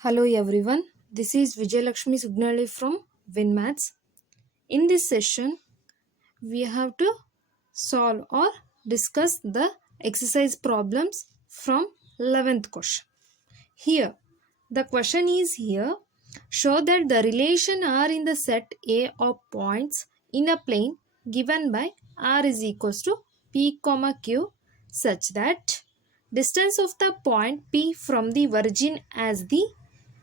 Hello everyone, this is Vijayalakshmi Sugnali from WinMaths. In this session, we have to solve or discuss the exercise problems from 11th question. Here, the question is here, show that the relation R in the set A of points in a plane given by R is equals to P, Q such that distance of the point P from the origin as the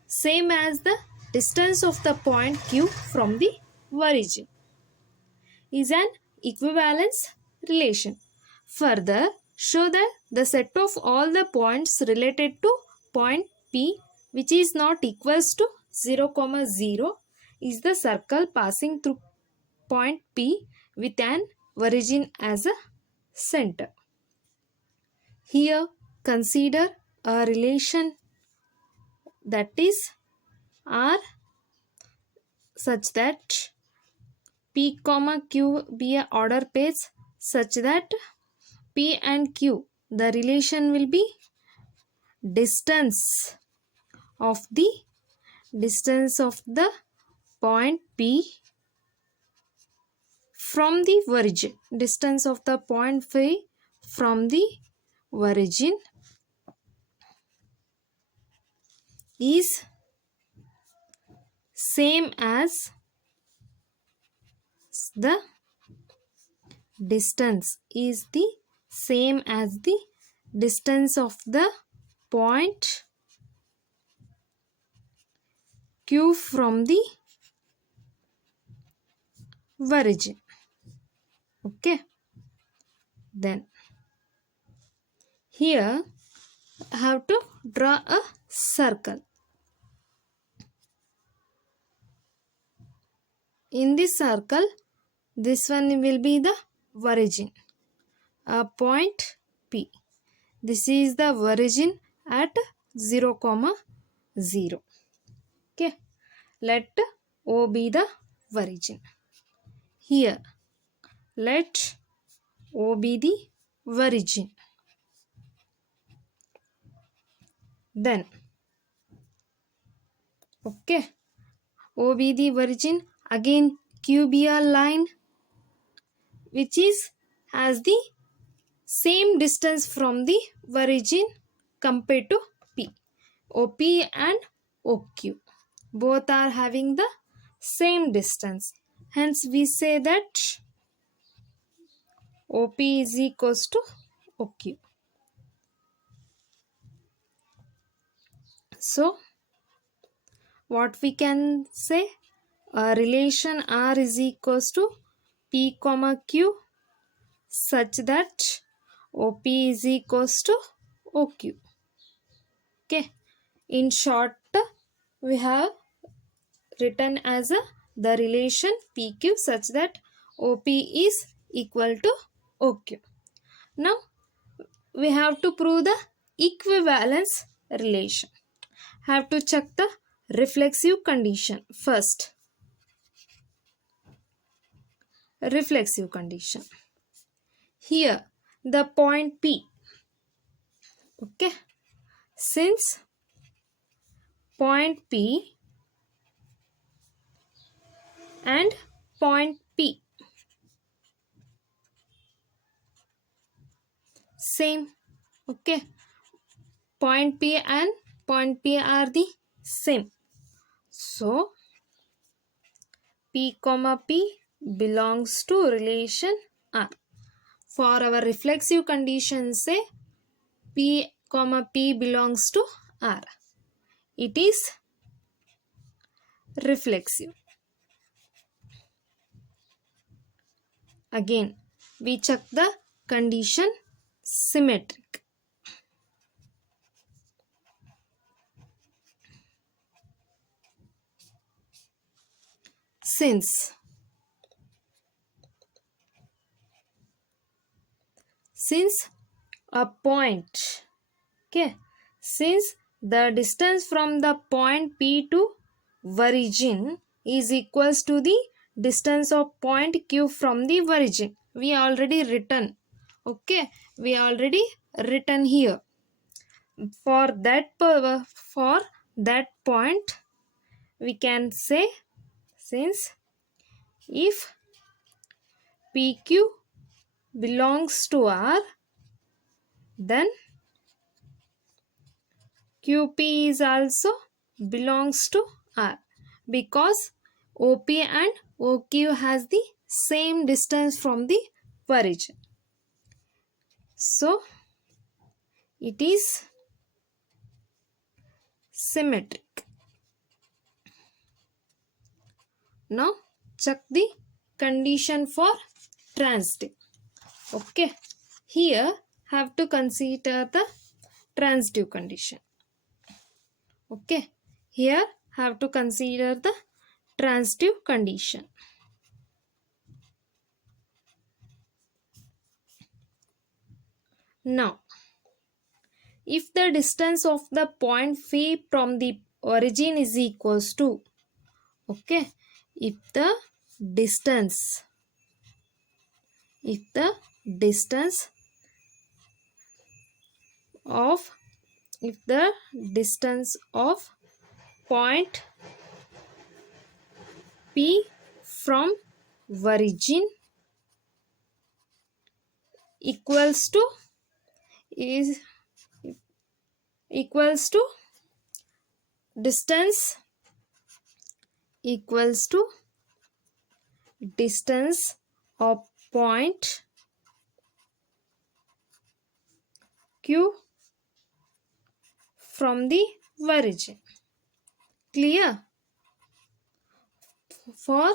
same as the distance of the point Q from the origin is an equivalence relation. Further, show that the set of all the points related to point P which is not equals to 0, 0 is the circle passing through point P with an origin as a center. Here, consider a relation that is R such that P, Q be a order pairs such that P and Q the relation will be distance of the point P from the origin. Distance of the point P from the origin is same as the distance of the point Q from the origin. Okay, then here I have to draw a circle. In this circle, this one will be the origin, a point P. This is the origin at 0, 0. Okay, let O be the origin. Here, let O be the origin. Then, okay, O be the origin. Again, Q be a line which is has the same distance from the origin compared to P. OP and OQ both are having the same distance. Hence, we say that OP is equals to OQ. So, what we can say? A relation R is equals to P, Q such that OP is equals to OQ. Okay. In short, we have written as the relation PQ such that OP is equal to OQ. Now, we have to prove the equivalence relation. Have to check the reflexive condition first. Reflexive condition. Here, the point P. Okay. Since point P and point P same. Okay. Point P and point P are the same. So, P, P belongs to relation R. For our reflexive condition, say P, P belongs to R. It is reflexive. Again, we check the condition symmetric. Since a point, okay, since the distance from the point P to origin is equals to the distance of point Q from the origin. We already written. Okay, we already written here. For that point we can say, since if PQ belongs to R, then QP is also belongs to R, because OP and OQ has the same distance from the origin. So it is symmetric. Now check the condition for transitive. Okay, here have to consider the transitive condition. Okay, here have to consider the transitive condition. Now, if the distance of the point phi from the origin is equals to, okay, if the distance of point P from origin equals to distance of point Q from the origin. Clear? For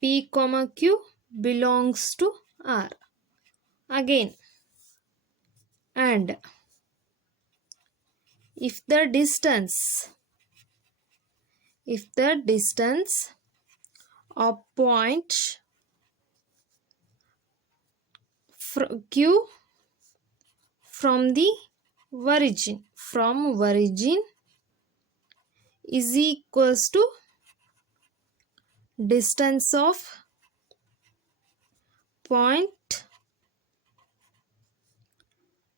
P comma Q belongs to R. Again, and if the distance of point Q from the origin is equals to distance of point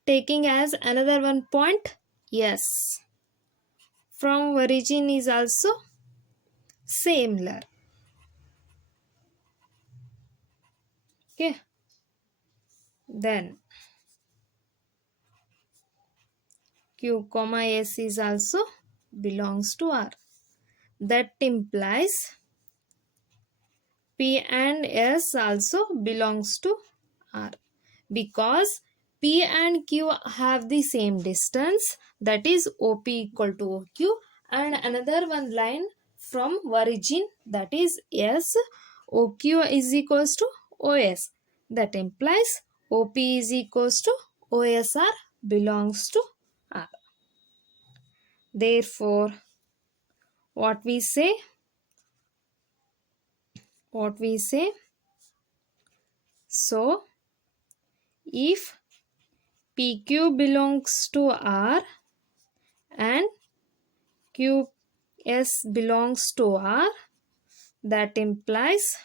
taking as another one point S from origin is also similar. Okay, then Q comma S is also belongs to R. That implies P and S also belongs to R, because P and Q have the same distance, that is OP equal to OQ, and another one line from origin, that is S, OQ is equals to OS. That implies OP is equals to OSR belongs to R. Therefore, what we say? So, if PQ belongs to R and QS belongs to R, that implies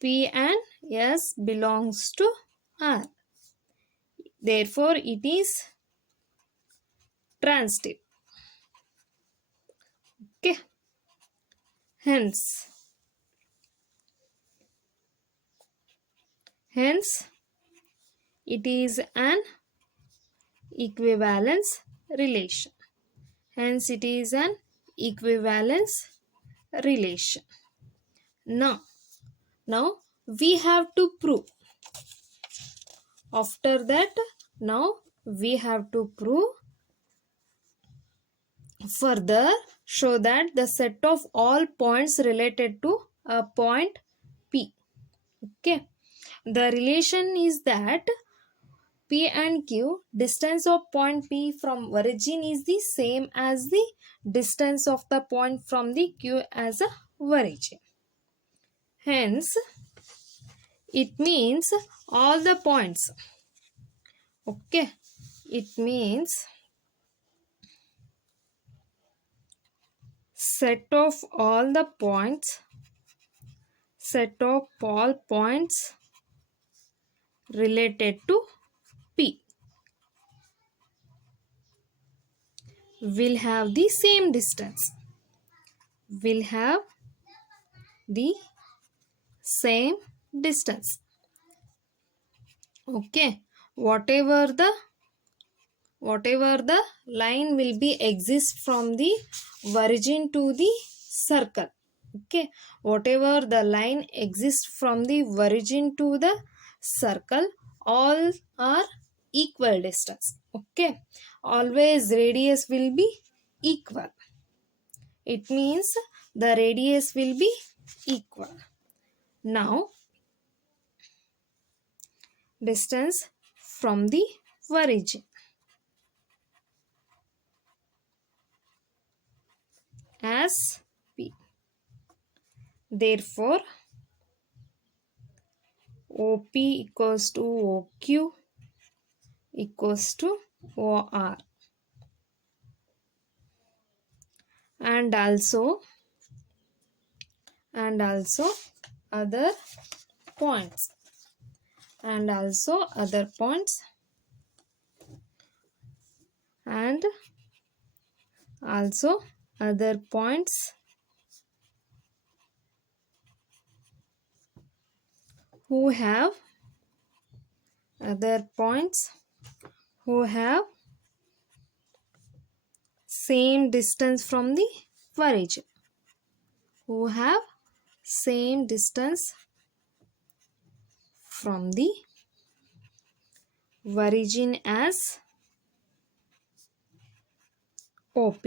P and S belongs to R. Therefore, it is transitive. Okay. Hence, it is an equivalence relation. Now we have to prove. After that, now we have to prove further, show that the set of all points related to a point P. Okay, the relation is that P and Q, distance of point P from origin is the same as the distance of the point from the Q as a origin. Hence, it means all the points. Okay, it means set of all points related to P. will have the same distance. Will have the same distance. Okay. Whatever the line will be exist from the origin to the circle. Okay. Whatever the line exists from the origin to the circle, all are equal distance. Okay. Always radius will be equal. It means the radius will be equal. Now, distance from the origin as P. Therefore, OP equals to OQ equals to OR. And also other points. And also other points. And also other points who have same distance from the origin. Who have same distance from the origin as OP.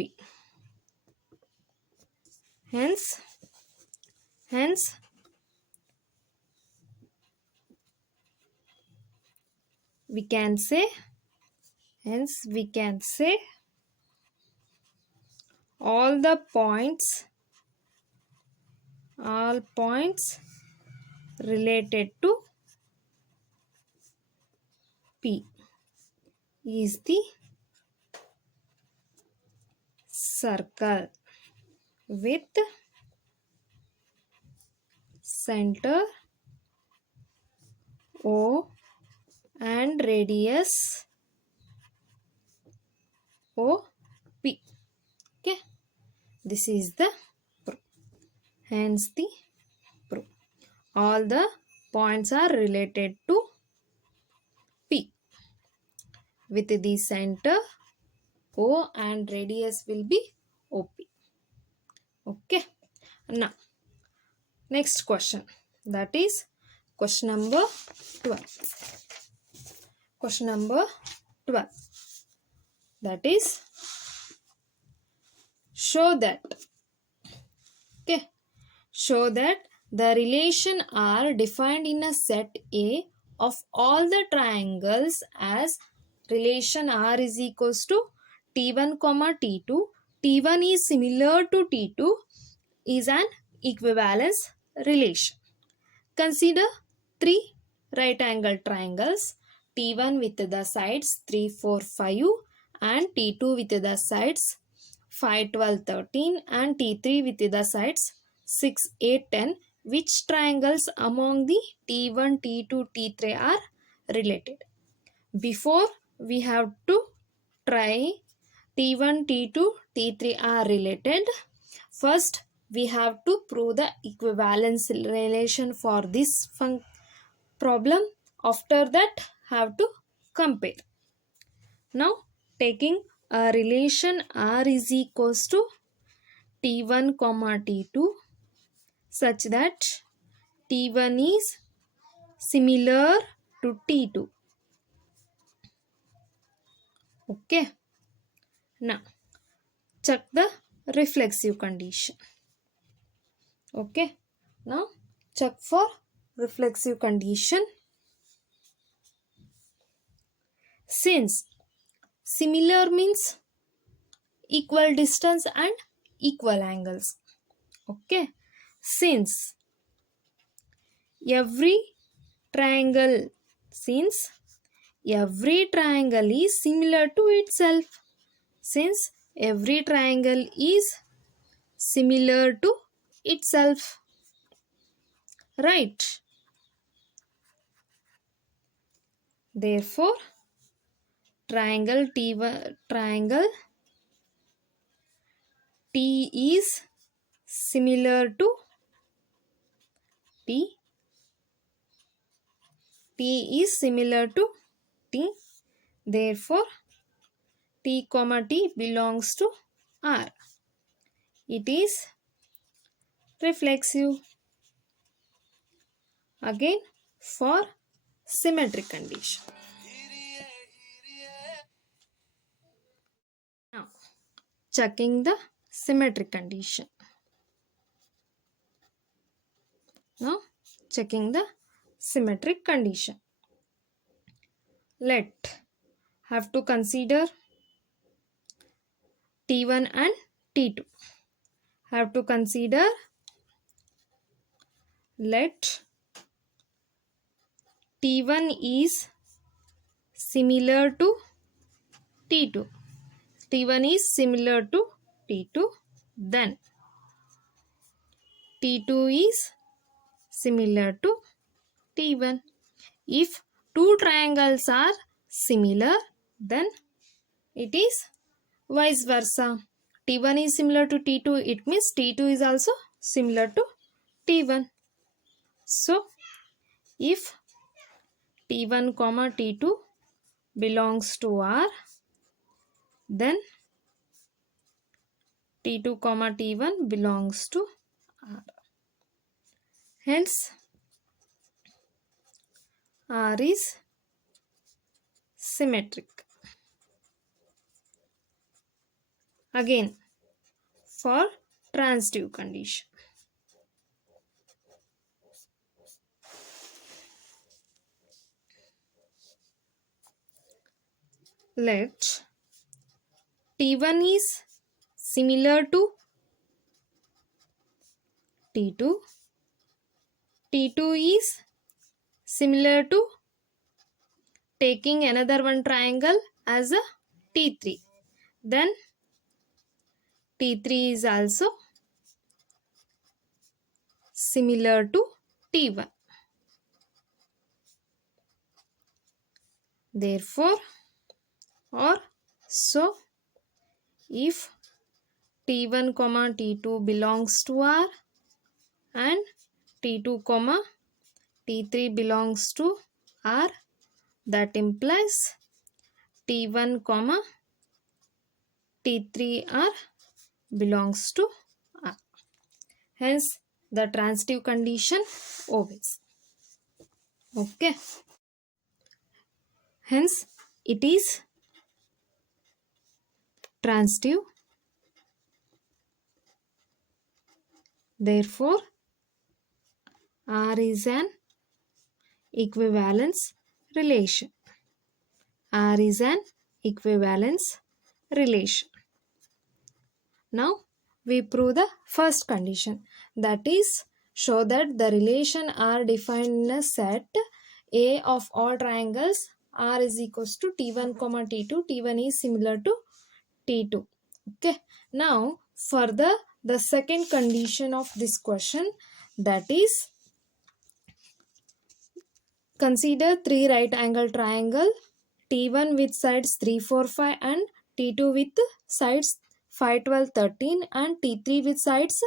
Hence we can say all points related to P is the circle with center O and radius OP. Okay, this is the proof. Hence the proof. All the points are related to P with the center O and radius will be OP. Okay. Now, next question. That is question number 12. Question number 12. That is show that the relation R defined in a set A of all the triangles as relation R is equals to T1 comma T2. T1 is similar to T2 is an equivalence relation. Consider three right angle triangles, T1 with the sides 3, 4, 5 and T2 with the sides 5, 12, 13 and T3 with the sides 6, 8, 10. Which triangles among the T1, T2, T3 are related? Before we have to try T1, T2, T3 are related. First, we have to prove the equivalence relation for this problem. After that, have to compare. Now, taking a relation R is equals to T1 comma T2 such that T1 is similar to T2. Okay. Now, check the reflexive condition. Okay. Now, check for reflexive condition. Since similar means equal distance and equal angles. Okay. Since every triangle is similar to itself. Since every triangle is similar to itself. Right. Therefore, triangle T is similar to T. T is similar to T. Therefore, T comma T belongs to R. It is reflexive. Again, for symmetric condition. Now, checking the symmetric condition. Now, checking the symmetric condition. Let have to consider T1 and T2. Have to consider, let T1 is similar to T2. T1 is similar to T2. Then T2 is similar to T1. If two triangles are similar, then it is vice versa. T1 is similar to T2. It means T2 is also similar to T1. So, if T1 comma T2 belongs to R, then T2 comma T1 belongs to R. Hence, R is symmetric. Again, for transitive condition. Let T1 is similar to T2. T2 is similar to, taking another one triangle as a T3. Then T3 is also similar to T1. Therefore, or so, if T1 comma T2 belongs to R and T2 comma T3 belongs to R, that implies T1 comma T3R belongs to R. Hence, the transitive condition obeys. Okay. Hence, it is transitive. Therefore, R is an equivalence relation. R is an equivalence relation. Now, we prove the first condition, that is, show that the relation R defined in a set A of all triangles R is equals to T1 comma T2. T1 is similar to T2. Okay. Now, further, the second condition of this question, that is, consider three right angle triangle, T1 with sides 3, 4, 5 and T2 with sides 5, 12, 13 and T3 with sides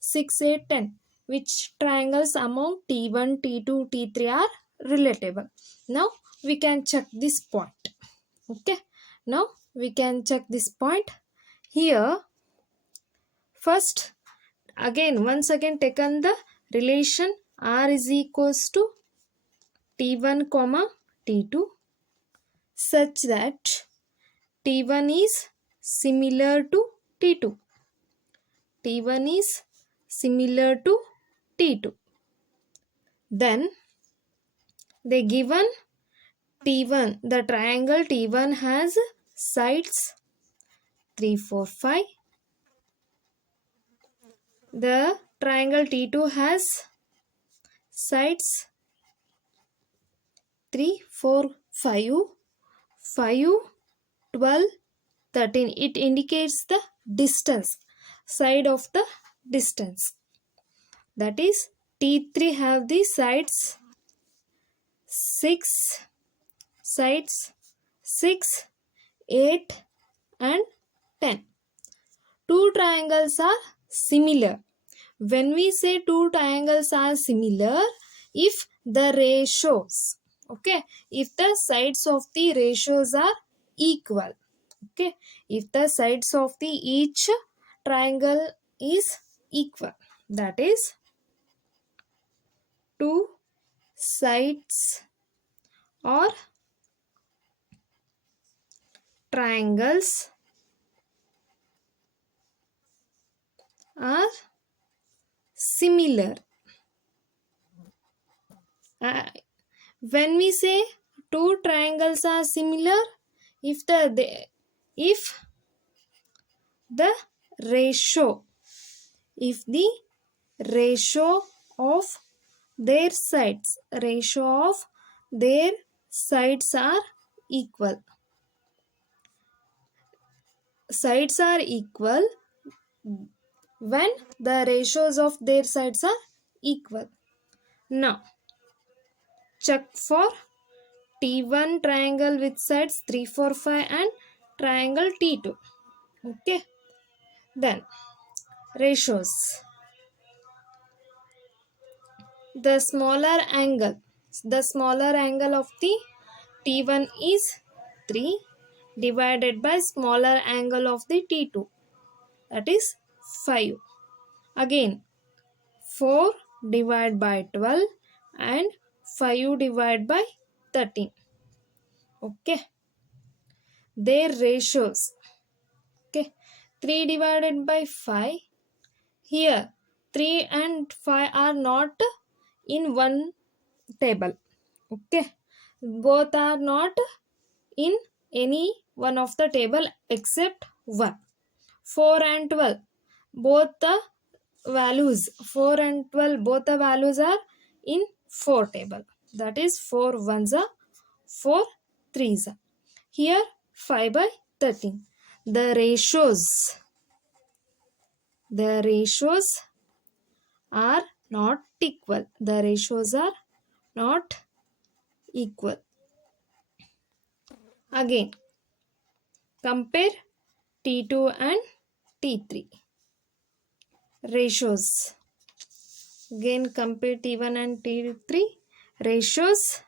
6, 8, 10. Which triangles among T1, T2, T3 are relatable? Now, we can check this point. Okay. Now, we can check this point. Here, first, once again taken the relation R is equals to T1 comma T2 such that T1 is similar to T2. T1 is similar to T2. Then they given T1, the triangle T1 has sides 3, 4, 5. The triangle T2 has sides 3, 4, 5, 5, 12, 13. It indicates the distance, side of the distance. That is, T3 have the sides 6, 8 and 10. two triangles are similar. When we say two triangles are similar, if the ratios, okay, if the sides of the ratios are equal, okay, if the sides of the each triangle is equal, that is two sides or triangles are similar. Uh, when we say two triangles are similar, if if the ratio, if the ratio of their sides are equal, sides are equal when the ratios of their sides are equal. Now check for T1 triangle with sides 3, 4, 5 and triangle T2. Okay, then ratios. The smaller angle of the T1 is 3 divided by smaller angle of the T2, that is 5. Again 4 divided by 12 and 5 divided by 13. Okay, their ratios. Okay, 3 divided by 5. Here 3 and 5 are not in one table. Okay, both are not in any one of the table except one. 4 and 12, both the values, 4 and 12, both the values are in 4 table, that is 4 ones are 4 threes are. Here 5 by 13. The ratios are not equal. The ratios are not equal. Again compare T2 and T3 ratios. Again compare T1 and T3 ratios.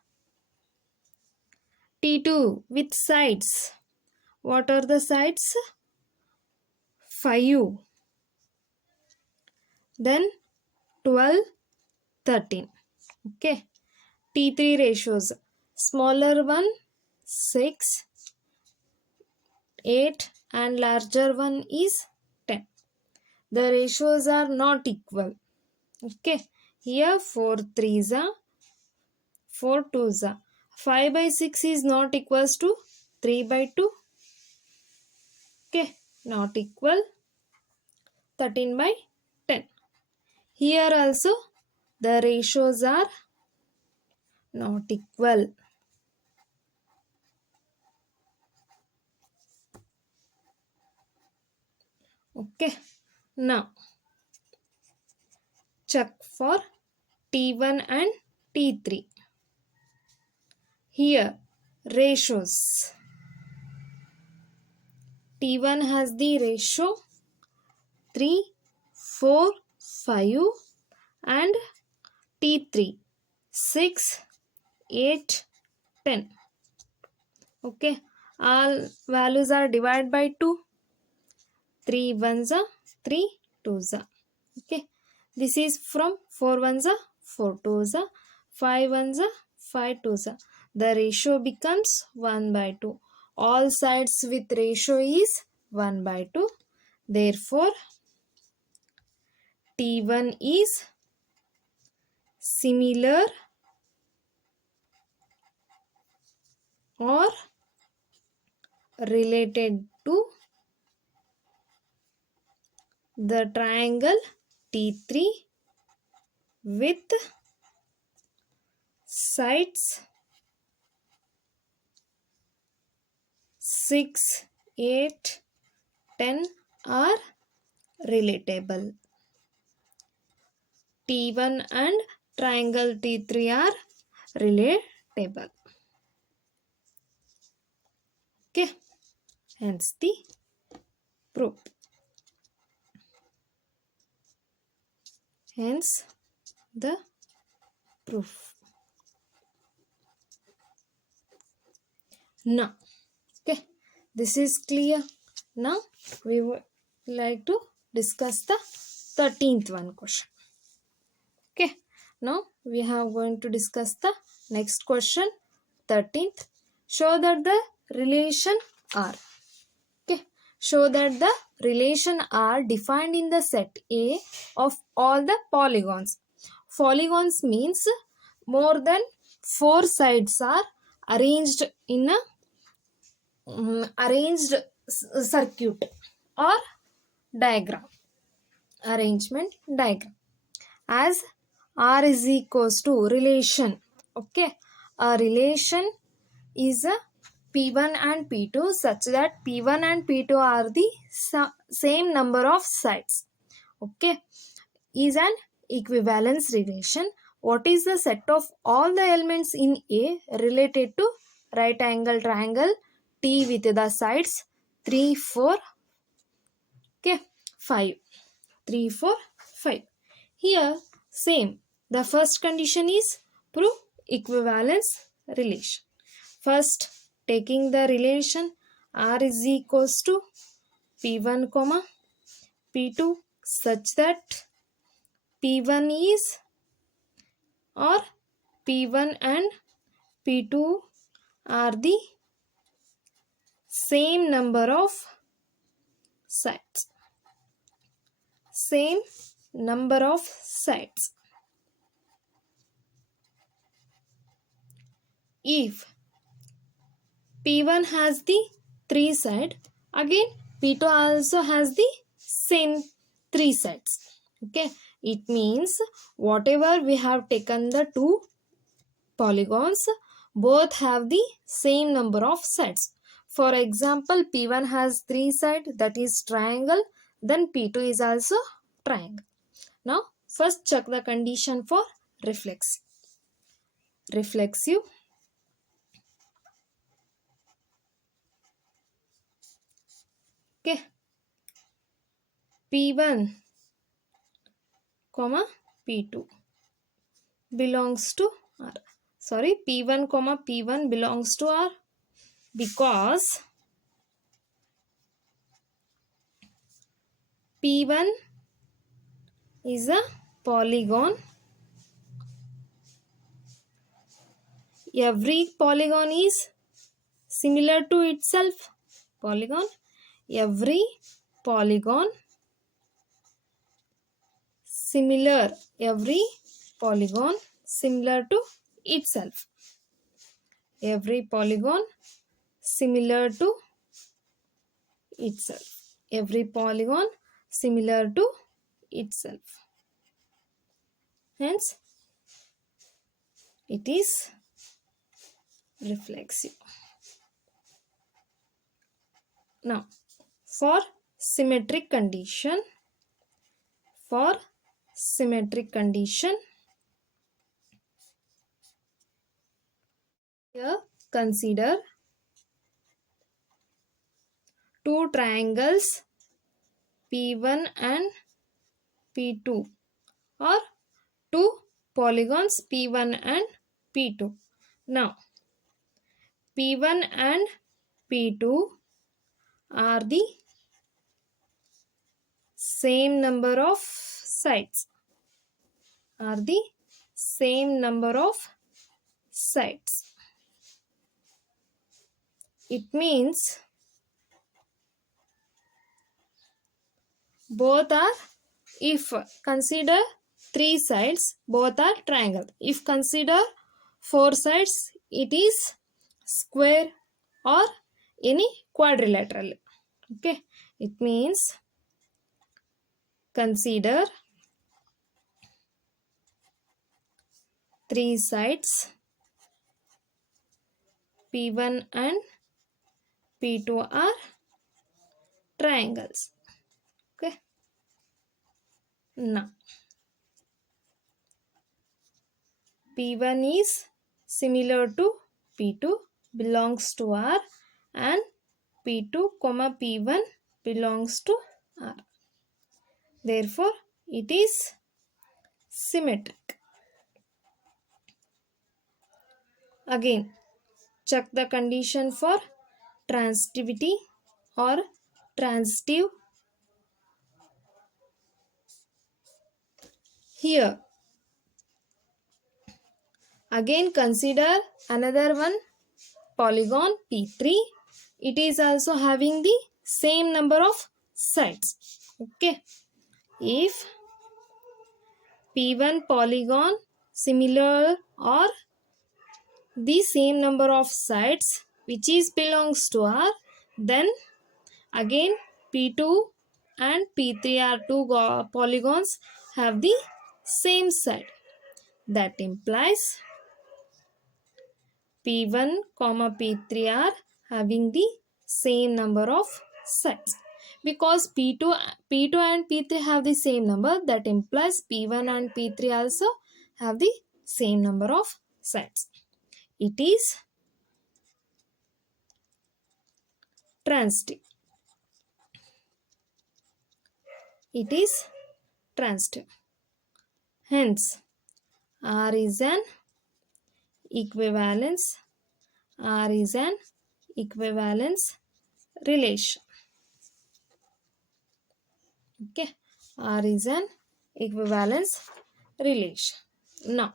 T2 with sides. What are the sides? 5. Then 12, 13. Okay. T3 ratios. Smaller one 6, 8 and larger one is 10. The ratios are not equal. Okay. Here 4 threes are 4 twos are. 5 by 6 is not equals to 3 by 2. Okay. Not equal. 13 by 10. Here also the ratios are not equal. Okay. Now check for T1 and T3. Here ratios. T1 has the ratio 3, 4, 5 and T3 6, 8, 10. Okay. All values are divided by 2. 3 ones are 3 twos are. Okay. This is from 4 ones are 4 twos are. 5 ones are 5 twos are. The ratio becomes 1 by 2. All sides with ratio is 1 by 2. Therefore, T1 is similar or related to the triangle T3 with sides 6, 8, 10 are relatable. T1 and triangle T3 are relatable. Okay, hence the proof. Hence the proof. Now, okay, this is clear. Now we would like to discuss the 13th one question. Okay, now we are going to discuss the next question. 13th, show that the relation R. Okay, show that the relation R defined in the set A of all the polygons. Polygons means more than 4 sides are arranged in a arranged circuit or diagram, arrangement diagram. As R is equals to relation. Okay, a relation is a P1 and P2 such that P1 and P2 are the same number of sides. Okay, is an equivalence relation. What is the set of all the elements in A related to right angle triangle T with the sides 3, 4, okay, 5. 3, 4, 5. Here, same. The first condition is prove equivalence relation. First, taking the relation R is equals to P1, P2 such that P1 is or P1 and P2 are the same number of sides. Same number of sides. If P1 has the 3 side, again P2 also has the same 3 sides. Okay, it means whatever we have taken the 2 polygons, both have the same number of sides. For example, P1 has 3 sides, that is triangle, then P2 is also triangle. Now first check the condition for reflexive. Reflexive. Okay, P1 comma P2 belongs to R. Sorry, P1 comma P1 belongs to R because P1 is a polygon. Every polygon is similar to itself. Polygon. Every polygon similar. Every polygon similar to itself. Every polygon similar to itself. Every polygon similar to itself. Hence, it is reflexive. Now, for symmetric condition, here consider 2 triangles P1 and P2 or 2 polygons P1 and P2. Now, P1 and P2 are the same number of sides. Are the same number of sides. It means both are, if consider 3 sides, both are triangle. If consider 4 sides, it is square or any quadrilateral. Okay, it means consider 3 sides P1 and P2 are triangles. Okay, now P1 is similar to P2 belongs to R and P2 comma P1 belongs to R. Therefore, it is symmetric. Again, check the condition for transitivity or transitive. Here, again consider another one polygon P3. It is also having the same number of sides. Okay. If P1 polygon similar or the same number of sides which is belongs to R, then again P2 and P3 are two polygons have the same side. That implies P1 comma P3 are having the same number of sides. Because P2 and P3 have the same number, that implies P1 and P3 also have the same number of sides. It is transitive. It is transitive. Hence, R is an equivalence. R is an equivalence relation. Okay. R is an equivalence relation. Now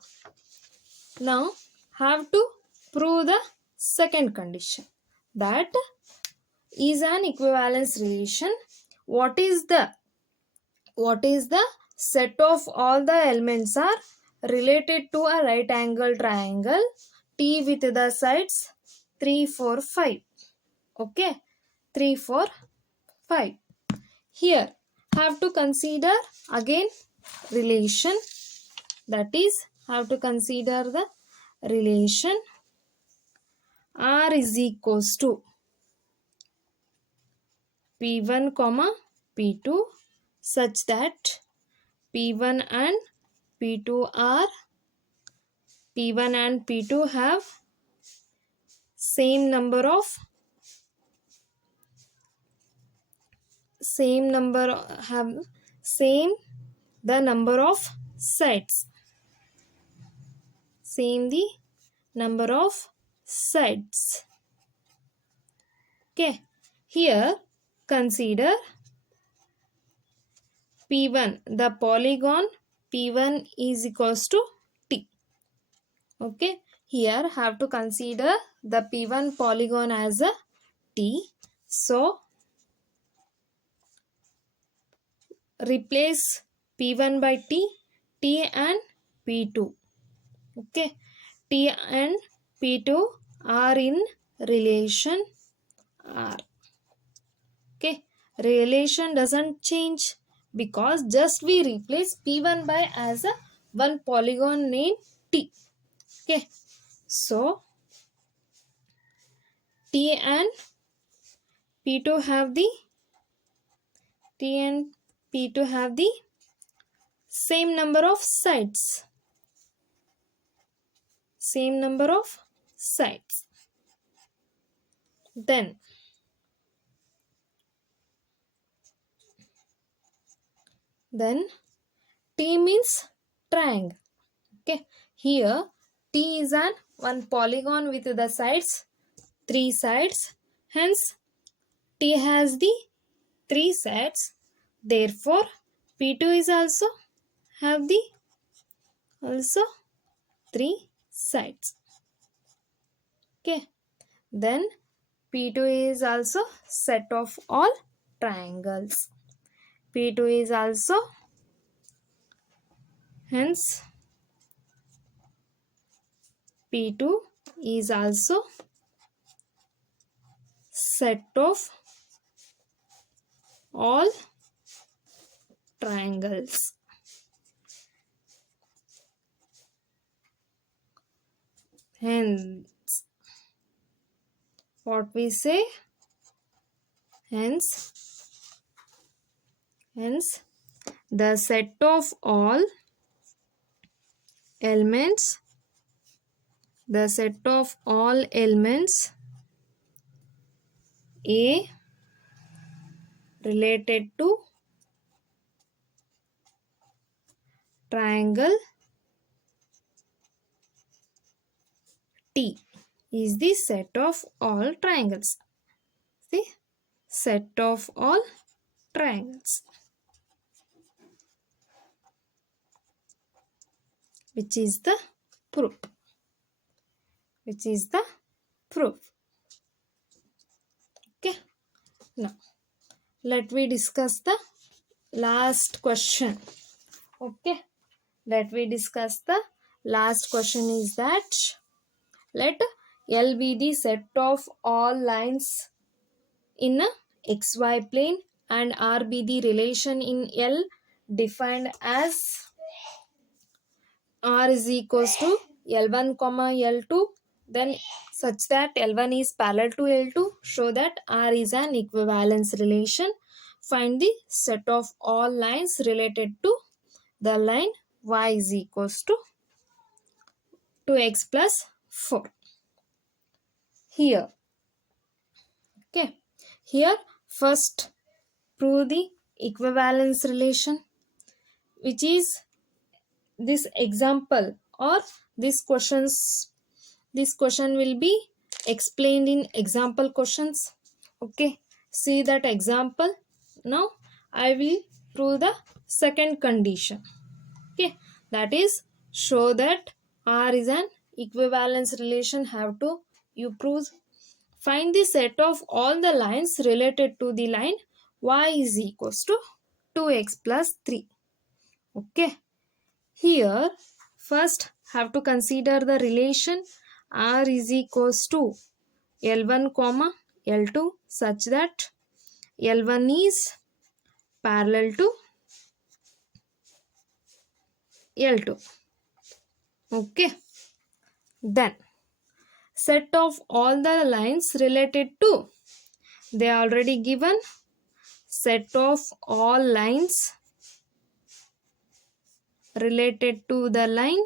have to prove the second condition, that is an equivalence relation. What is the set of all the elements are related to a right angle triangle T with the sides 3, 4, 5. Okay, 3, 4, 5. Here have to consider again relation, that is have to consider the relation R is equals to P1 comma P2 such that P1 and P2 have same number of the number of sides. Same the number of sides. Okay. Here consider P1, the polygon P1 is equals to T. Okay. Here have to consider the P1 polygon as a T. So replace P1 by T and P2. Okay. T and P2 are in relation R. Okay. Relation doesn't change because just we replace P1 by as a one polygon named T. Okay. So T and P2 have the same number of sides. Same number of sides. Then T means triangle. Okay. Here T is an one polygon with the sides 3 sides. Hence T has the 3 sides. Therefore P2 is also have the 3 sides. Okay. Then P2 is also set of all triangles. P2 is also, hence P2 is also set of all triangles. Hence, what we say? Hence, the set of all elements, A related to triangle T is the set of all triangles. The set of all triangles, which is the proof. Which is the proof. Okay. Now, let me discuss the last question. Okay. Let me discuss the last question is that let L be the set of all lines in a xy plane and R be the relation in L defined as R is equals to L1 comma L2, then such that L1 is parallel to L2, show that R is an equivalence relation. Find the set of all lines related to the line y is equals to 2x plus 4. Here, okay, here first prove the equivalence relation, which is this example or this question will be explained in example questions. Okay, see that example. Now I will prove the second condition. Okay, that is show that R is an equivalence relation. Have to you prove. Find the set of all the lines related to the line y is equals to 2x plus 3. Okay, here first have to consider the relation R is equals to L1 comma L2 such that L1 is parallel to L2. Okay, then set of all the lines related to, they are already given set of all lines related to the line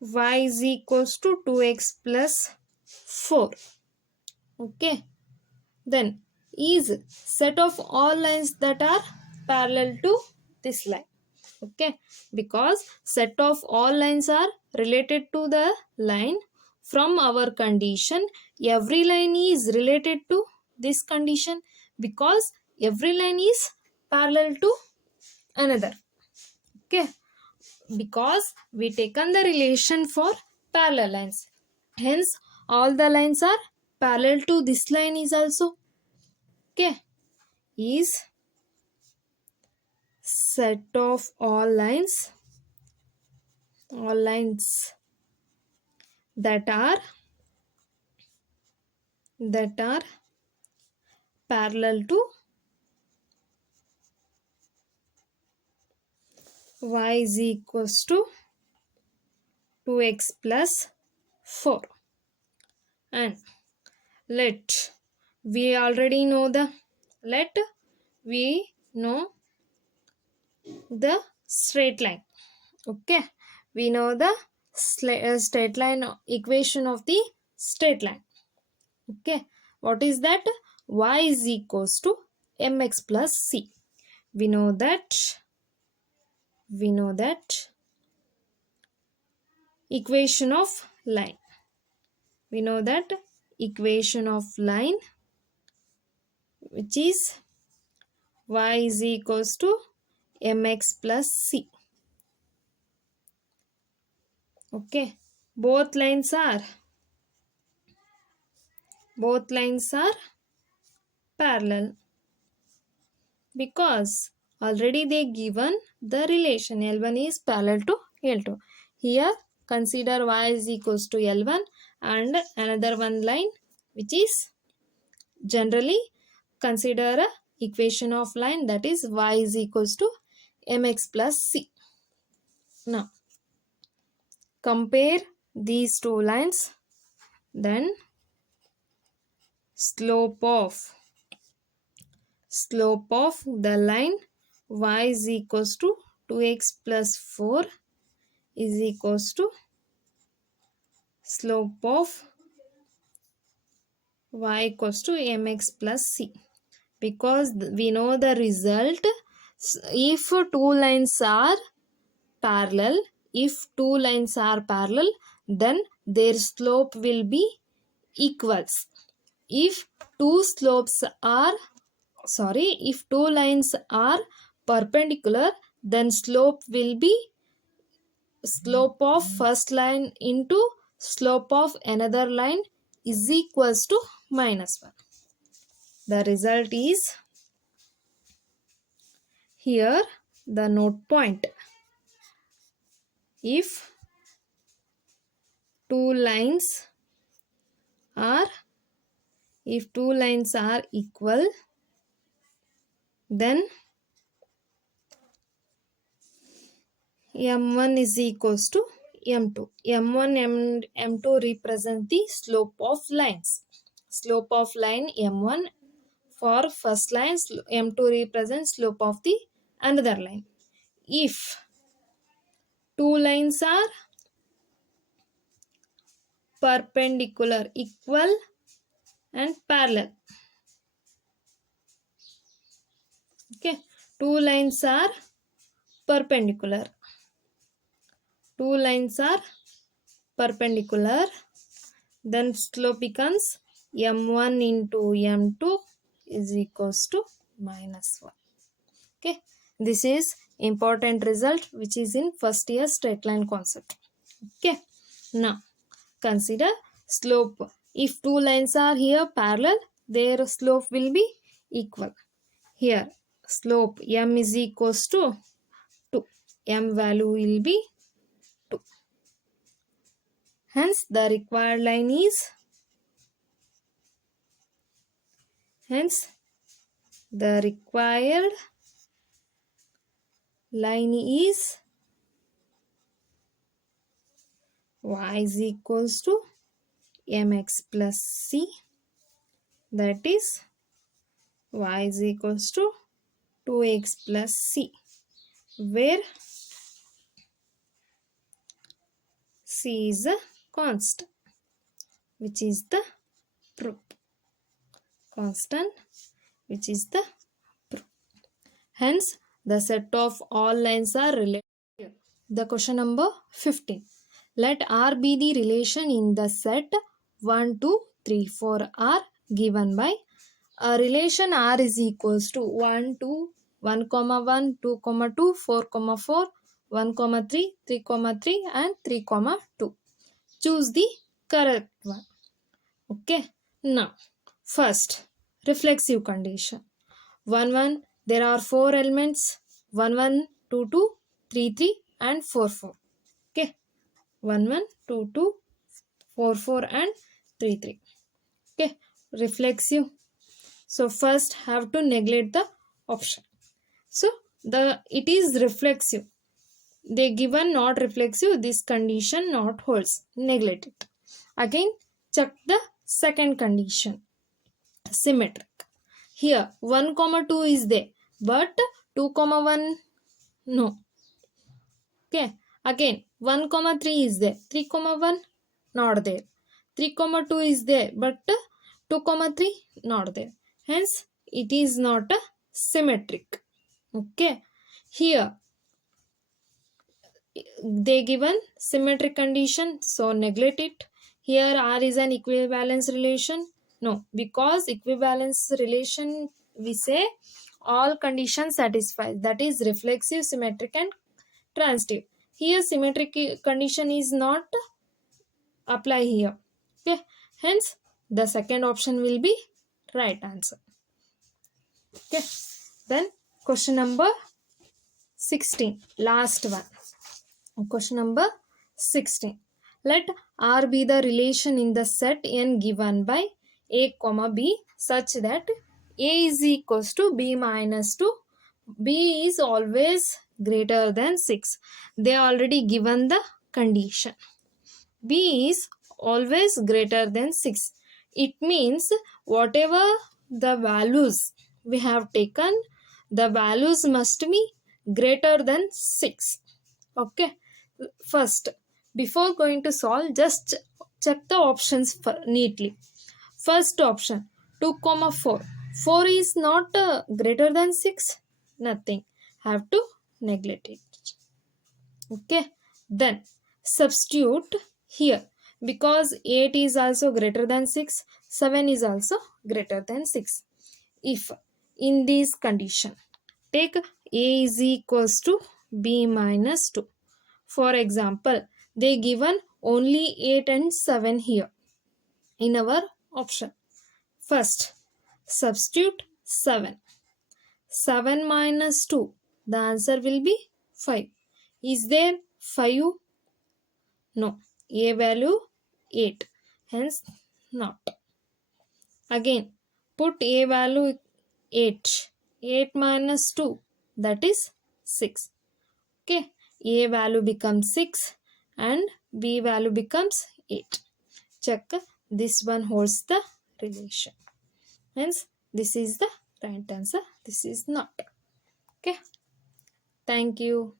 y is equals to 2x plus 4. Okay, then is set of all lines that are parallel to this line. Okay, because set of all lines are related to the line from our condition, every line is related to this condition because every line is parallel to another. Okay, because we taken the relation for parallel lines, hence all the lines are parallel to this line is also. Okay, is set of all lines that are parallel to y is equals to 2x plus 4. And let we already know the straight line. Okay, we know the straight line equation of the straight line. Okay, what is that? Y is equals to mx plus c. We know that equation of line. We know that equation of line, which is y is equals to mx plus c. Okay, both lines are parallel because already they given the relation L1 is parallel to L2. Here consider y is equals to L1 and another one line, which is generally consider a equation of line, that is y is equals to mx plus c. Now compare these two lines, then slope of the line y is equals to 2x plus 4 is equals to slope of y equals to mx plus c. because we know the result. If two lines are parallel, then their slope will be equals. If if two lines are perpendicular, then slope will be slope of first line into slope of another line is equals to -1. The result is here the note point. If two lines are equal, then m1 is equals to m2. m1 and m2 represent the slope of lines. Slope of line m1 for first line, m2 represents slope of the another line. If two lines are perpendicular, equal and parallel, okay, two lines are perpendicular, then slope becomes m1 into m2 is equals to -1. Okay, this is important result which is in first year straight line concept. Okay, now consider slope. If two lines are here parallel, their slope will be equal. Here slope m is equals to 2. M value will be 2. Hence the required line is y is equals to mx plus c, that is y is equals to 2x plus c, where c is a constant, which is the proof. Constant, which is the proof. Hence the set of all lines are related. The question number 15. Let R be the relation in the set 1, 2, 3, 4 are given by a relation R is equals to 1, 2, 1, 1, 2, 2, 4, 4, 1, 3, 3, 3 and 3, 2. Choose the correct one. Okay. Now, first, reflexive condition. 1, 1, there are 4 elements. 1, 1, 2, 2, 3, 3 and 4, 4. Okay. 1, 1, 2, 2, 4, 4 and 3, 3. Okay. Reflexive. So first have to neglect the option. So it is reflexive. They given not reflexive, this condition not holds. Neglect it. Again check the second condition. Symmetric. Here 1, 2 is there, but 2, 1 no. Okay. Again 1, 3 is there, 3, 1 not there. 3, 2 is there, but 2, 3 not there. Hence it is not a symmetric. Okay. Here they given symmetric condition, so neglect it. Here R is an equivalence relation. No, because equivalence relation we say all conditions satisfy, that is reflexive, symmetric and transitive. Here symmetric condition is not apply here. Okay, hence the second option will be right answer. Okay, then question number 16, last one. Question number 16. Let R be the relation in the set n given by a comma b such that a is equals to b minus 2. B is always greater than 6. They already given the condition. B is always greater than 6. It means whatever the values we have taken, the values must be greater than 6. Okay. First, before going to solve, just check the options neatly. First option 2, 4. 4 is not greater than 6, nothing, have to neglect it. Okay, then substitute here, because 8 is also greater than 6, 7 is also greater than 6. If in this condition, take a is equals to b minus 2. For example, they given only 8 and 7 here in our option. First, substitute 7. 7 minus 2, the answer will be 5. Is there 5? No. A value 8, hence not. Again, put a value 8. 8 minus 2, that is 6. Okay, a value becomes 6 and b value becomes 8. Check, this one holds the relation. Hence, this is the right answer. This is not. Okay, thank you.